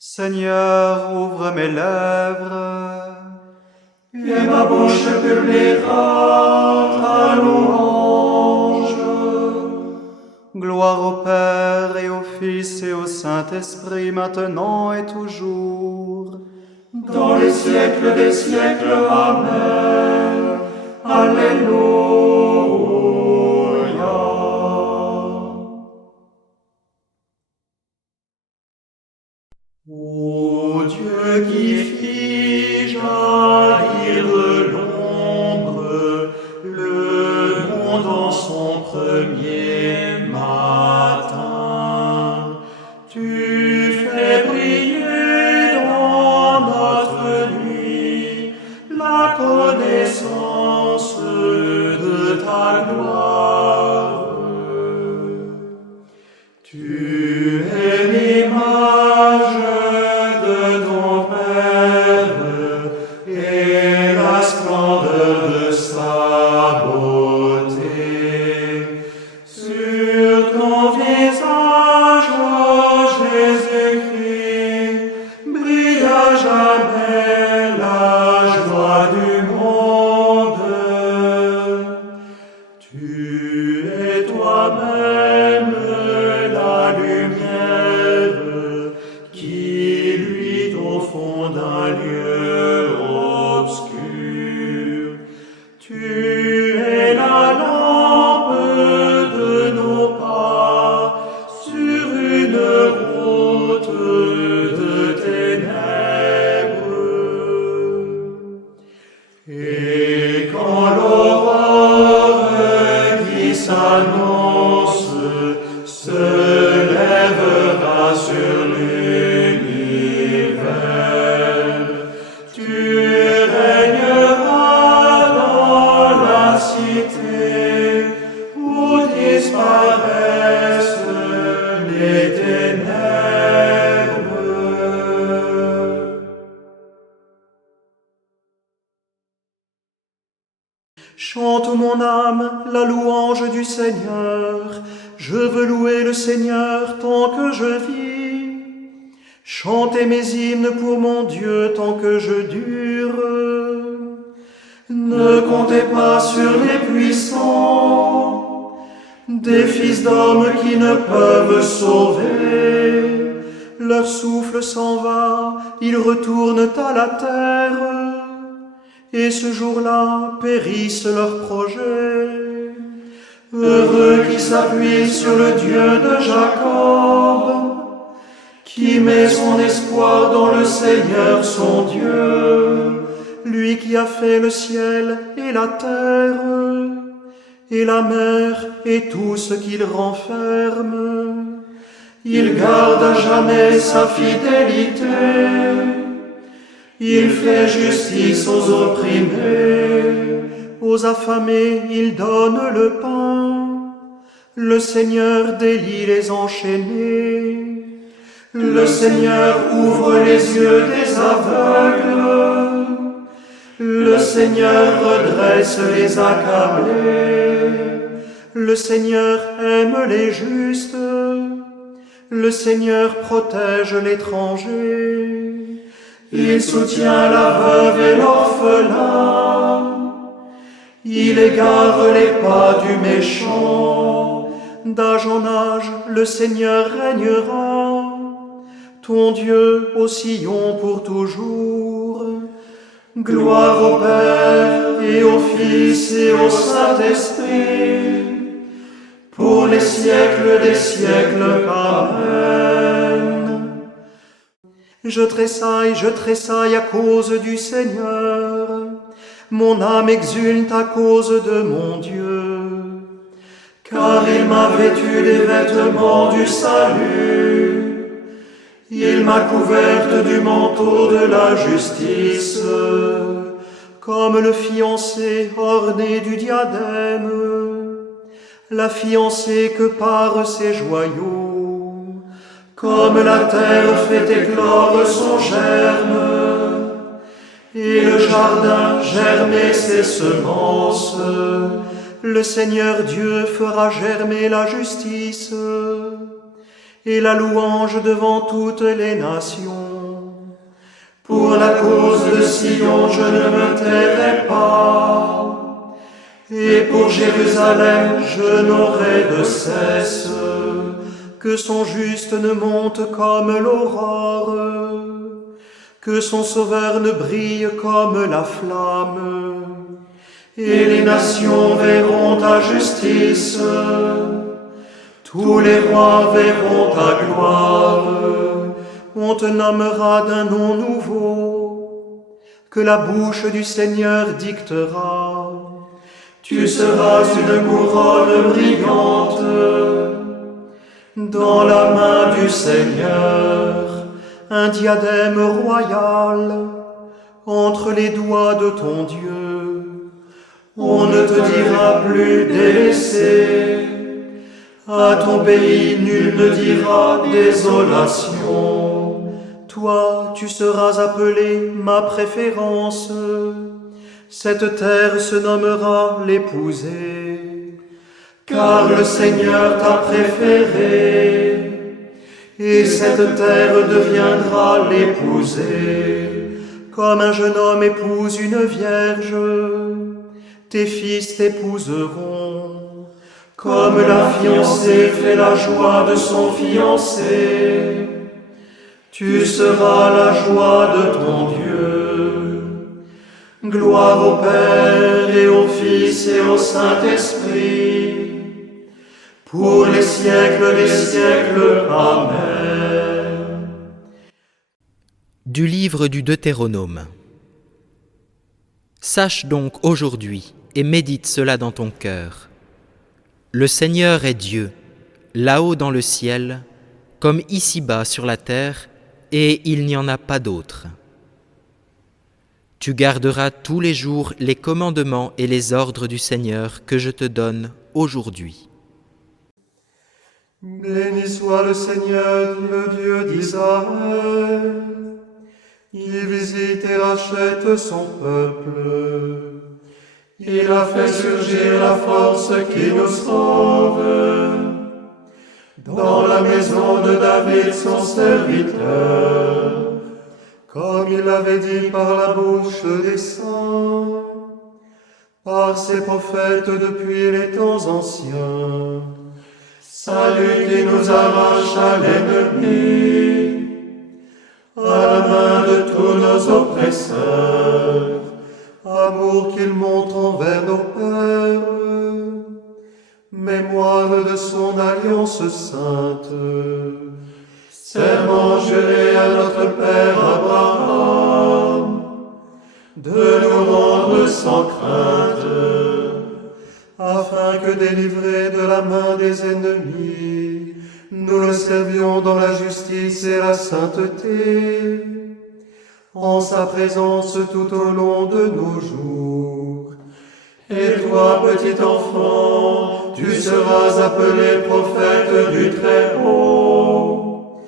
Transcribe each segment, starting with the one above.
Seigneur, ouvre mes lèvres, et ma bouche publiera ta louange. gloire au Père et au Fils et au Saint-Esprit, maintenant et toujours. Dans les siècles des siècles, Amen. Alléluia. Ô Dieu qui fis jaillir de l'ombre le monde en son premier matin, tu fais briller dans notre nuit la connaissance de ta gloire. Tu es l'image de ton Père et la splendeur de sa beauté. Sur ton visage, ô Jésus-Christ, brille à jamais la joie du monde. Tu es toi-même la lumière qui luit au fond d'un lieu obscur. Tu es la lampe de nos pas sur une route de ténèbres. Et quand l'aurore qui s'annonce se lèvera sur l'univers, tu régneras dans la cité où disparaissent les ténèbres. Chante mon âme la louange du Seigneur. Je veux louer le Seigneur tant que je vis. Chantez mes hymnes pour mon Dieu tant que je dure. Ne comptez pas sur les puissants, des fils d'hommes qui ne peuvent sauver. Leur souffle s'en va, ils retournent à la terre. Et ce jour-là périssent leurs projets. Heureux qui s'appuie sur le Dieu de Jacob, qui met son espoir dans le Seigneur son Dieu. Lui qui a fait le ciel et la terre, et la mer et tout ce qu'il renferme. Il garde à jamais sa fidélité. Il fait justice aux opprimés. Aux affamés, il donne le pain. Le Seigneur délie les enchaînés. Le Seigneur ouvre les yeux des aveugles. Le Seigneur redresse les accablés. Le Seigneur aime les justes. Le Seigneur protège l'étranger. Il soutient la veuve et l'orphelin. Il égare les pas du méchant. D'âge en âge, le Seigneur régnera. Ton Dieu au sillon pour toujours. Gloire au Père et au Fils et au Saint-Esprit, pour les siècles des siècles. Amen. Je tressaille à cause du Seigneur. Mon âme exulte à cause de mon Dieu. Car il m'a vêtu des vêtements du salut. Il m'a couverte du manteau de la justice. Comme le fiancé orné du diadème, la fiancée que parent ses joyaux. Comme la terre fait éclore son germe, et le jardin germer ses semences. Le Seigneur Dieu fera germer la justice et la louange devant toutes les nations. Pour la cause de Sion, je ne me tairai pas. Et pour Jérusalem, je n'aurai de cesse. Que son juste ne monte comme l'aurore, que son sauveur ne brille comme la flamme. Et les nations verront ta justice, tous les rois verront ta gloire. On te nommera d'un nom nouveau, que la bouche du Seigneur dictera. Tu seras une couronne brillante dans la main du Seigneur, un diadème royal entre les doigts de ton Dieu. On ne te dira plus délaissé, à ton pays nul ne dira désolation. Toi, tu seras appelé ma préférence, cette terre se nommera l'épousée. Car le Seigneur t'a préféré, et cette terre deviendra l'épousée. Comme un jeune homme épouse une vierge, tes fils t'épouseront. Comme la fiancée fait la joie de son fiancé, tu seras la joie de ton Dieu. Gloire au Père et au Fils et au Saint-Esprit, pour les siècles des siècles. Amen. Du livre du Deutéronome. Sache donc aujourd'hui et médite cela dans ton cœur. Le Seigneur est Dieu, là-haut dans le ciel, comme ici-bas sur la terre, et il n'y en a pas d'autre. Tu garderas tous les jours les commandements et les ordres du Seigneur que je te donne aujourd'hui. Béni soit le Seigneur, le Dieu d'Israël. Il visite et rachète son peuple. Il a fait surgir la force qui nous sauve. Dans la maison de David, son serviteur, comme il l'avait dit par la bouche des saints, par ses prophètes depuis les temps anciens. Salut qui nous arrache à l'ennemi, à la main de tous nos oppresseurs. Amour qu'il montre envers nos pères, mémoire de son alliance sainte. Serment juré à notre Père Abraham, de nous rendre sans crainte, afin que délivrés de la main des ennemis, nous le servions dans la justice et la sainteté, en sa présence tout au long de nos jours. Et toi, petit enfant, tu seras appelé prophète du Très-Haut.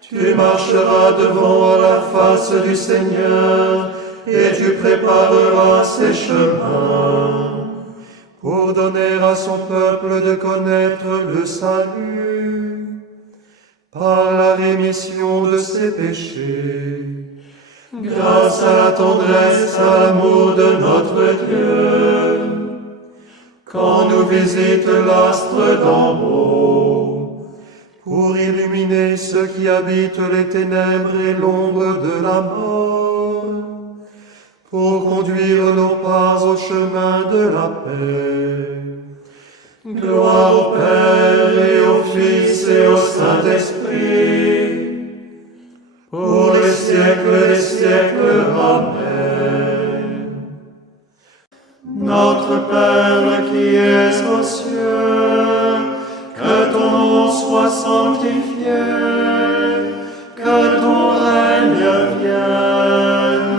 Tu marcheras devant à la face du Seigneur, et tu prépareras ses chemins, pour donner à son peuple de connaître le salut, par la rémission de ses péchés, grâce à la tendresse, à l'amour de notre Dieu, quand nous visite l'astre d'en haut, pour illuminer ceux qui habitent les ténèbres et l'ombre de la mort, pour conduire nos pas au chemin de la paix. Gloire au Père et au Fils et au Saint-Esprit, pour les siècles des siècles. Amen. Notre Père qui es aux cieux, que ton nom soit sanctifié, que ton règne vienne,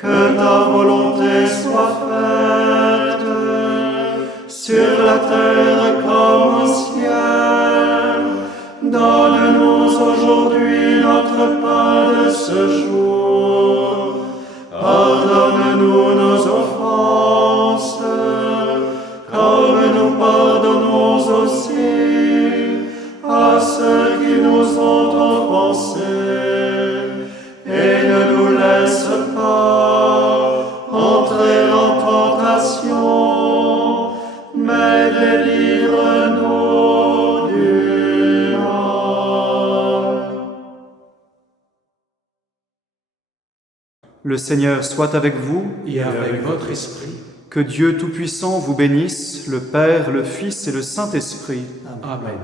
que ta volonté soit faite, sur la terre comme au ciel. Donne-nous aujourd'hui notre pain de ce jour. Pardonne-nous nos offenses, comme nous pardonnons aussi à ceux qui nous ont offensés. Et ne délivre-nous du mal. Le Seigneur soit avec vous, Et avec votre esprit. que Dieu Tout-Puissant vous bénisse, le Père, le Fils et le Saint-Esprit. Amen.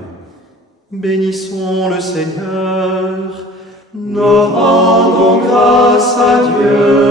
Bénissons le Seigneur. Nous rendons grâce à Dieu.